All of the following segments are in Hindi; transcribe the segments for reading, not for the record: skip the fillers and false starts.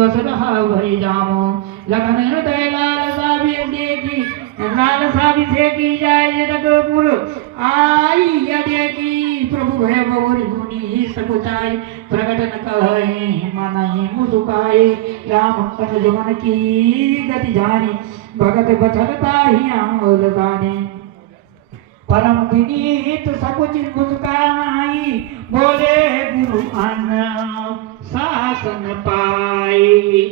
दिवस रहा भरी जामो लगन हृदय लालसा भी देखी लालसा भी से की जाए जगतपुर आई यदि की प्रभु है बवरी मुनि सकुचाई प्रकट न कहे मानहि मुसुकाए राम कन जमन की गति जानी भगत बचनता ही आमोल जाने परम विनीत सकुचित मुस्काई बोले गुरु अन्न शासन पाई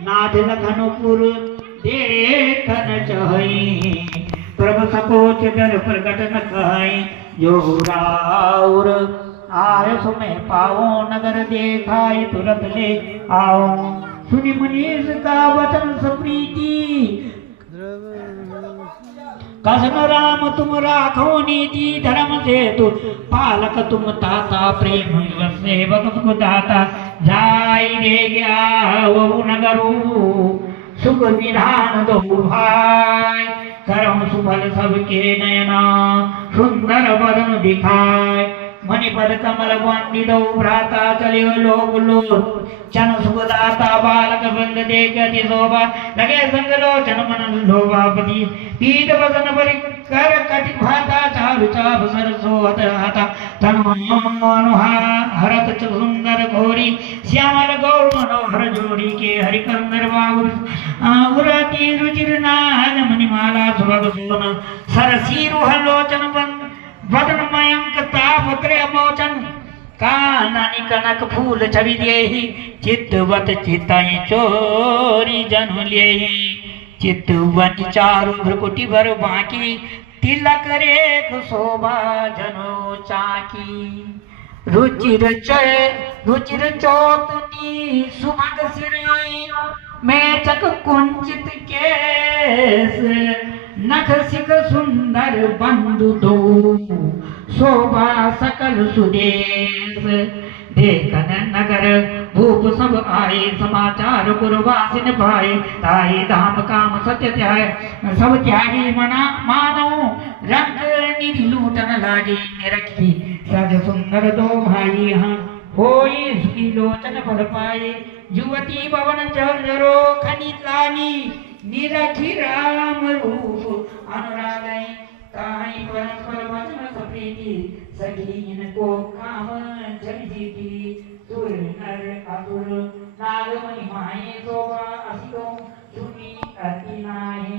नाथ लखनपुर देखन चहई प्रभु सकोच दर प्रकट न कहीं जो राउर आयस में पाओ नगर देखाई तुरंत ले आओ सुनि मुनीस का वचन सप्रीति कसम राम तुम राखो नीति धर्म से तु पालक तुम ताता प्रेम सेवक को दाता जाई रे गया वो नगरू सुख निधान दो भाई करम सुफल सबके नयना सुंदर बदन दिखाए मणिपद कमल वंदितो भ्राता चलियो लोक लोक चन सुखदाता बालक बंद देखति शोभा लगे संग लोचन मन लोभापति पीत वसन परि कर कटि भाता चारु चाप सर सोहत हाता तन मनोहा हरत सुंदर घोरी श्यामल गौर मनोहर जोड़ी के हरि कंदर बाबू उरति रुचिर नाग मणिमाला सुभग सोन सरसी रुह लोचन बंद वदन मयंक ताप त्रय मोचन काननि कनक फूल छवि देहि चित्तवत चितई चोरी जनु लेहि चित्तवन चारु भ्रुकुटी भर बाकी तिलक रेख शोभा जनु चाकी रुचिर चौतनी सुमग सिराई मेचक कुंचित केस नख सिख सुंदर बंधु दो शोभा सकल सुदेश देखन नगर भूप सब आए समाचार पुरवासिन पाए ताई धाम काम सत्य त्याय सब त्यागी मना मानो रंग निधि लूटन लागे निरखी सज सुंदर दो भाई हाँ होई सुखी लोचन फल पाए युवती भवन चरो खनित लानी निरखी राम रूप अनुरागई काई परस्पर वचन सप्रीति सखी इनको काम जगजीती सुर नर असुर नाग मणि माहे शोभा असिको सुनी अति नाहे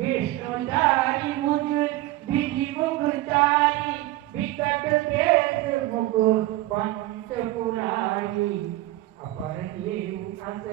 विष्णु चारी मुख विधि मुख चारी विकट देश मुख पंच पुरारी अपर देव अस